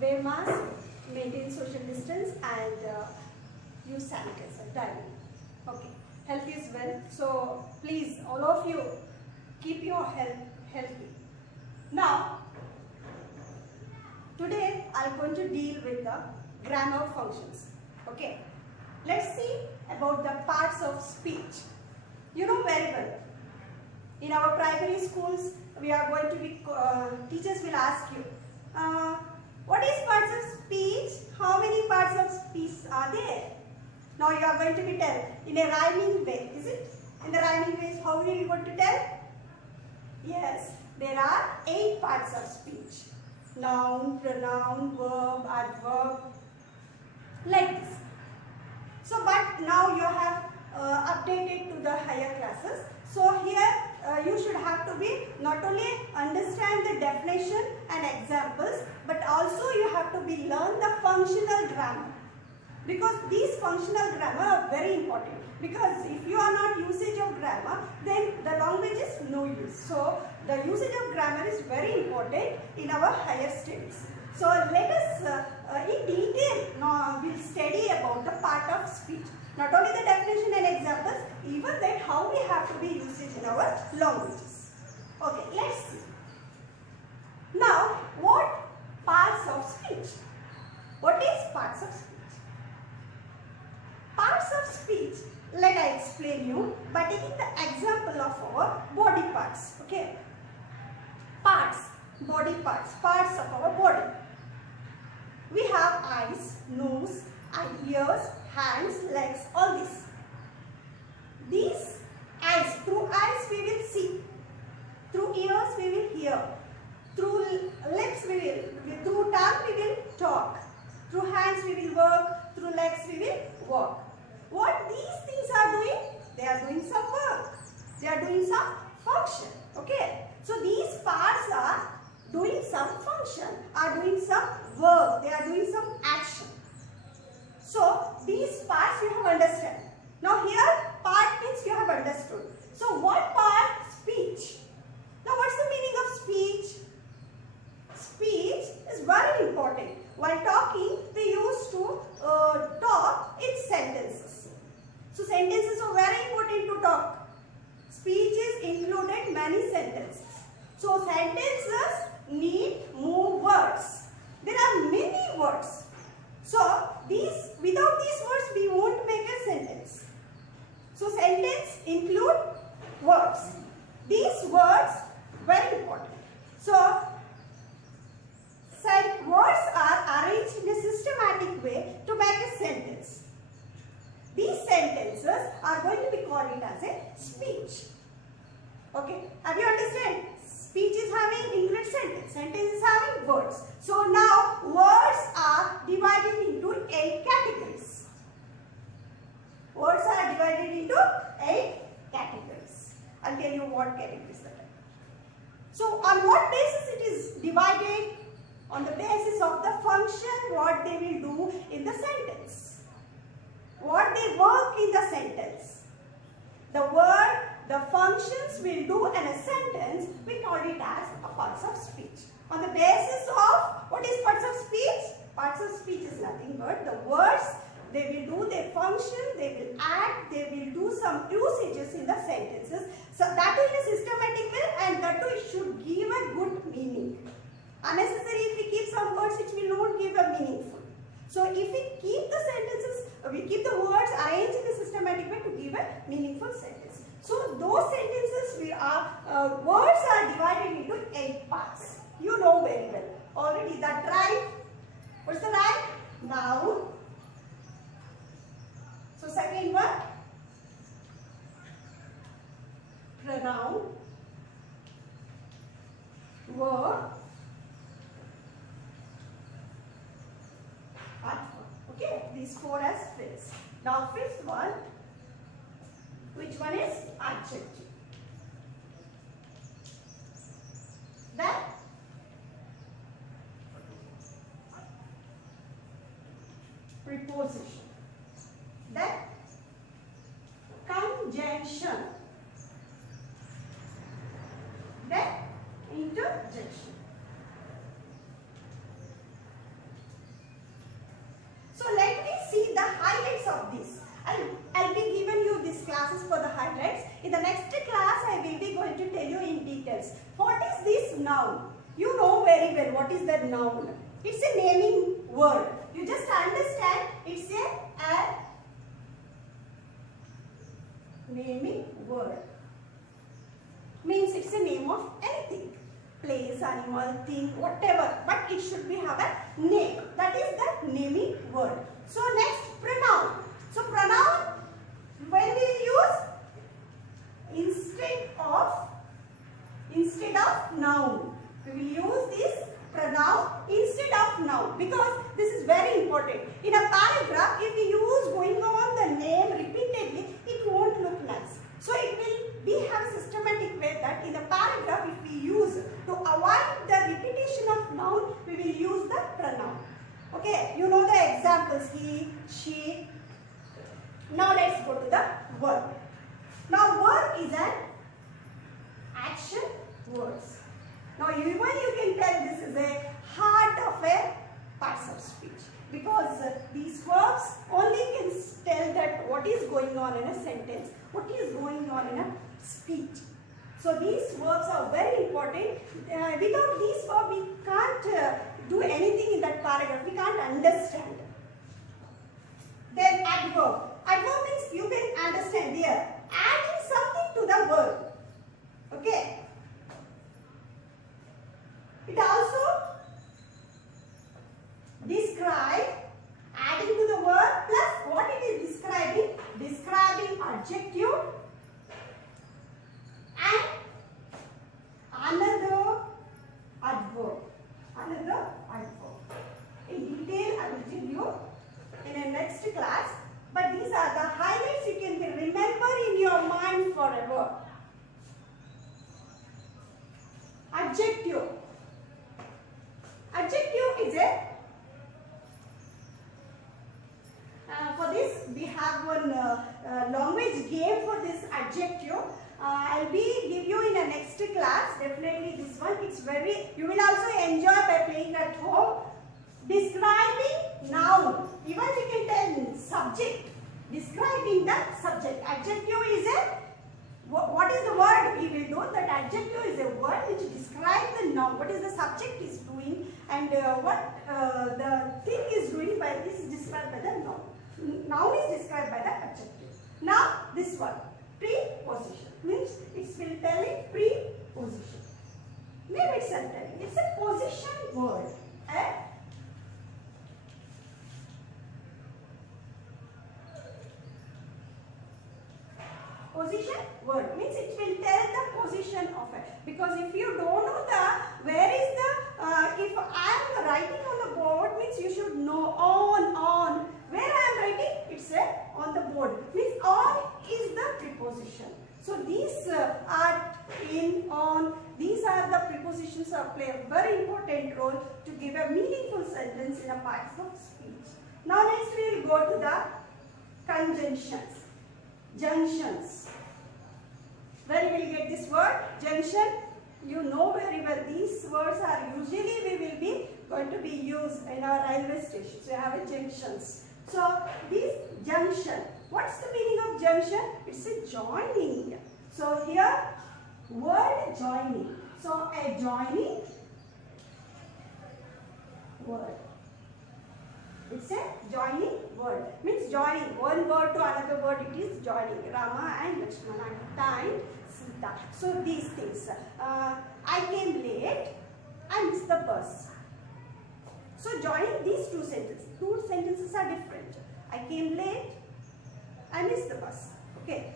wear mask, maintain social distance, and use sanitizer daily. Okay, health is wealth, so please, all of you, keep your health healthy. Now, today I am going to deal with the grammar functions. Okay, let's see about the parts of speech. You know very well. In our primary schools, we are going to be, teachers will ask you, what is parts of speech? How many parts of speech are there? Now you are going to be tell in a rhyming way, is it? In the rhyming ways, how will you going to tell? Yes, there are 8 parts of speech. Noun, pronoun, verb, adverb, like this. So, but now you have updated to the higher classes. So here you should have to be not only understand the definition and examples, but also you have to be learn the functional grammar, because these functional grammar are very important. Because if you are not usage of grammar, then the language is no use. So the usage of grammar is very important in our higher studies. So let us in detail now we'll study about the part of speech. Not only the definition and examples, even that how we have to be usage in our languages. Okay, let's see. Now, what parts of speech? What is parts of speech? Parts of speech, let I explain you by taking the example of our body parts. Okay, parts, body parts, parts of our body. We have eyes, nose, and ears, hands, legs, all this. These eyes, through eyes we will see, through ears we will hear, through lips we will, through tongue we will talk, through hands we will work, through legs we will walk. What these things are doing? They are doing some work. They are doing some function. Okay. So these parts are doing some function, are doing some work. They are doing some action. So these parts you have understood. Now here part means you have understood. So what part? Speech. Now what's the meaning of speech? Speech is very important. While talking, we used to talk in sentences. So sentences are very important to talk. Speech is included many sentences. So sentences need more words. There are many words. So without these words we won't make a sentence. So sentence include words. These words very important. So words are arranged in a systematic way to make a sentence. These sentences are going to be called it as a speech. Okay, have you understand? Speech is having included sentence. Sentence is having words. So now words are divided into 8 categories. Words are divided into 8 categories. I'll tell you what categories that are. So on what basis it is divided? On the basis of the function, what they will do in the sentence. What they work in the sentence. The word, the functions will do in a sentence, we call it as a parts of speech. On the basis of, what is parts of speech? Parts of speech is nothing but the words, they will do their function, they will act, they will do some usages in the sentences. So that is a systematic way, and that too it should give a good meaning. Unnecessary, if we keep some words, it will not give a meaningful. So if we keep the sentences, we keep the words arranged in a systematic way to give a meaningful sentence. So those sentences words are divided into 8 parts. You know very well. Already that right? What's the right? Noun. So second one, pronoun, verb, adverb. Okay, these 4 as fifth. Now fifth one, which one is adjective? Then preposition. Then conjunction. Then interjection. noun. You know very well what is the noun. It's a naming word. You just understand it's a naming word. Means it's a name of anything. Place, animal, thing, whatever. But it should be have a name. That is the naming word. So next, pronoun. So pronoun, when we use instead of noun. We will use this pronoun instead of noun because this is very important. In a paragraph, if we use going on the name repeatedly, it won't look nice. So it will be have a systematic way that in the paragraph, if we use to avoid the repetition of noun, we will use the pronoun. Okay, you know the examples, he, she. Now let's go to the verb. Now verb is an action words. Now even you can tell this is a heart of a parts of speech because these verbs only can tell that what is going on in a sentence, what is going on in a speech. So these verbs are very important. Without these verbs we can't do anything in that paragraph. We can't understand. Then adverb. Adverb means you can understand there. Adding something to the word. Okay. It also describe, adding to the word plus what it is describing. Describing adjective and another adverb. Another adverb. In detail I will tell you in a next class. But these are the highlights you can remember in your mind forever. Adjective. Adjective is a for this we have one language game for this adjective. I'll give you in a next class. Definitely this one. It's very. You will also enjoy by playing at home. Describing noun. Even we can tell subject. Describing the subject. Adjective is a. What is the word? We will know that adjective is a word which describes the noun. What is the subject is doing and what the thing is doing by this is described by the noun. Noun is described by the adjective. Now this one, preposition means it will tell it preposition. Name itself telling. It's a position word. Position word means it will tell the position of it. Because if you don't know the where is the if I am writing on the board means you should know on where I am writing it's on the board means on is the preposition. So these are in, on, these are the prepositions that play a very important role to give a meaningful sentence in a parts of speech. Now next we will go to the conjunctions. Junctions. Where you will get this word? Junction. You know very well these words are usually we will be going to be used in our railway stations. So you have a junctions. So this junction. What's the meaning of junction? It's a joining. So here word joining. So a joining word. It's a joining word. Means joining one word to another word. It is joining. Rama and Lakshmana and Sita. So these things. I came late. I missed the bus. So joining these two sentences. Two sentences are different. I came late. I missed the bus. Okay.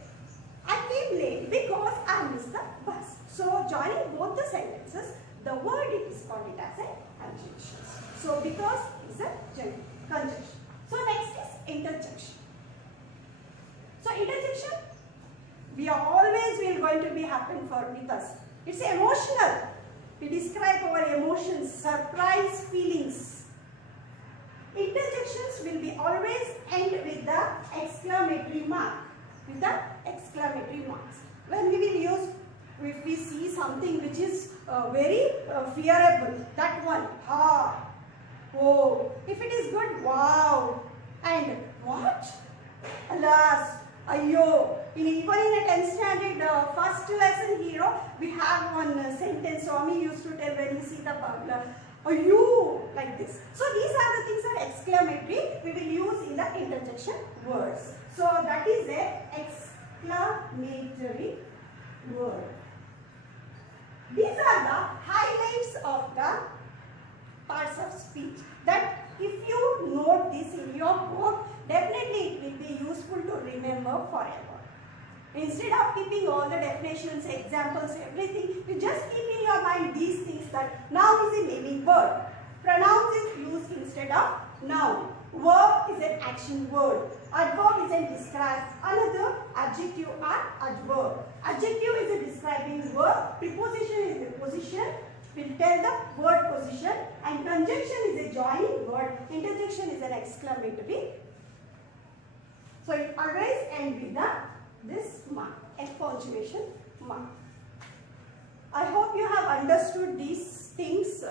I came late because I missed the bus. So joining both the sentences, the word it is called it as a conjunction. So because it's a conjunction. So next is interjection. So interjection, we are always going to be happen with us. It's emotional. We describe our emotions, surprise feelings. Interjections will be always end with the exclamatory mark. With the exclamatory marks. When we will use, if we see something which is very fearable, that one, ha, oh. If it is good, wow. And what? Alas, ayyo. even in a 10th standard first lesson here, we have one sentence Swami used to tell when you see the you, like this. So these are the things that exclamatory we will use in the interjection words. So that is a exclamatory word. These are the highlights of the parts of speech that if you note this in your book, definitely it will be useful to remember forever. Instead of keeping all the definitions, examples, everything, you just keep in your mind these things that noun is a naming word. Pronouns is used instead of noun. Verb is an action word. Adverb is a describe. Another adjective or adverb. Adjective is a describing word. Preposition is a position. Will tell the word position. And conjunction is a joining word. Interjection is an exclamatory. So it always ends with this mark, a punctuation mark. I hope you have understood these things.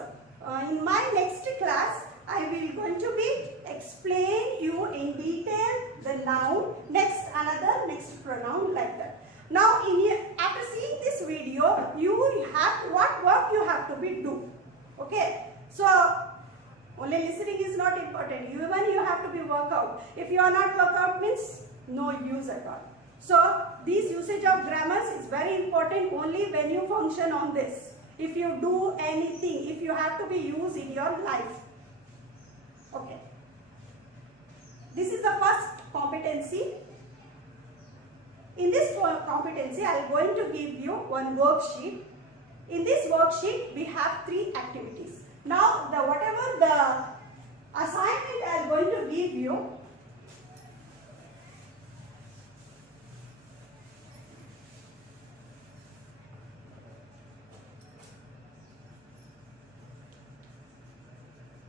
In my next class, I will going to be explain you in detail the noun, next pronoun, like that. Now, after seeing this video, you have what work you have to be do. Okay, so only listening is not important. Even you have to be work out. If you are not work out, means no use at all. So this usage of grammars is very important only when you function on this. If you do anything, if you have to be used in your life. Okay. This is the first competency. In this competency, I am going to give you one worksheet. In this worksheet, we have 3 activities. Now, whatever the assignment I am going to give you,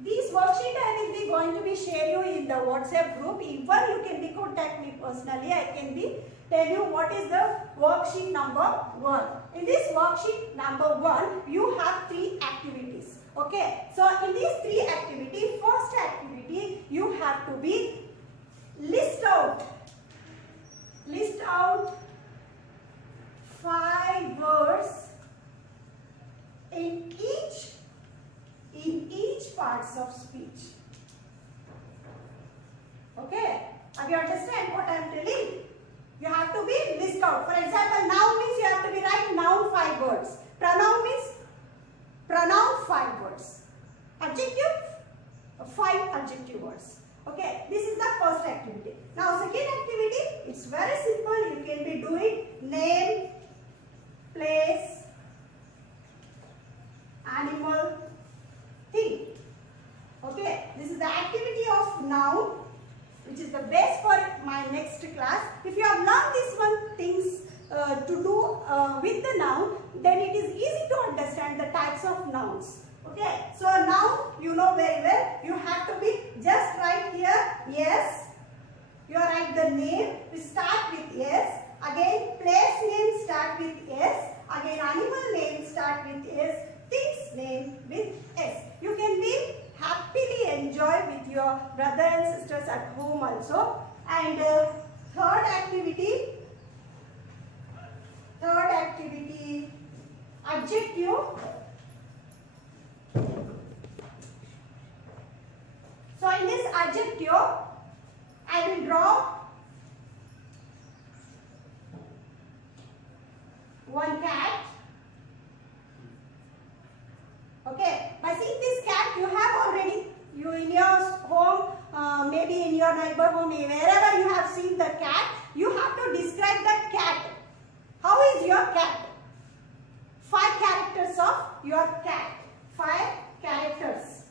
this worksheet I will be going to be share you in the WhatsApp group. Even you can be contact me personally. I can be tell you what is the worksheet number 1. In this worksheet number 1, you have 3 activities. Okay. So in these 3 activities, first activity you have to be list out 5 words in each parts of speech. Okay, have you understand what I am telling? You have to be list out. For example, noun means you have to be write noun 5 words. Pronoun means pronoun 5 words. Adjective 5 adjective words. Okay, this is the first activity. Now second activity, it's very simple. You can be doing name, place, animal, thing. Okay, this is the activity of noun, which is the best for my next class. If you have learned these things to do with the noun, then it is easy to understand the types of nouns. Okay, so now you know very well. You have to be just write here yes. You write the name. We start with yes. Again, place name start with yes. Again, animal name start with yes. Things name with S. You can be happily enjoy with your brother and sisters at home also. And third activity, adjective. So in this adjective, I will draw one cat. Okay, by seeing this cat, you have already, you in your home, maybe in your neighbor home, wherever you have seen the cat, you have to describe the cat. How is your cat? 5 characters of your cat. 5 characters.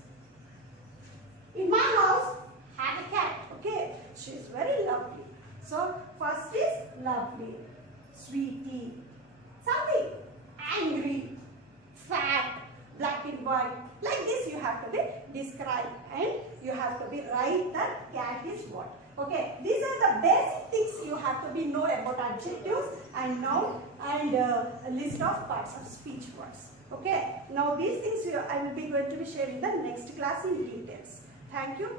In my house, had a cat. Okay, she is very lovely. So, first is lovely, sweetie, something, angry, fat, black and white. Like this you have to be describe and you have to be write that cat is what. Okay, these are the basic things you have to be know about adjectives and noun and a list of parts of speech words. Okay, now these things I will be going to be sharing the next class in details. Thank you.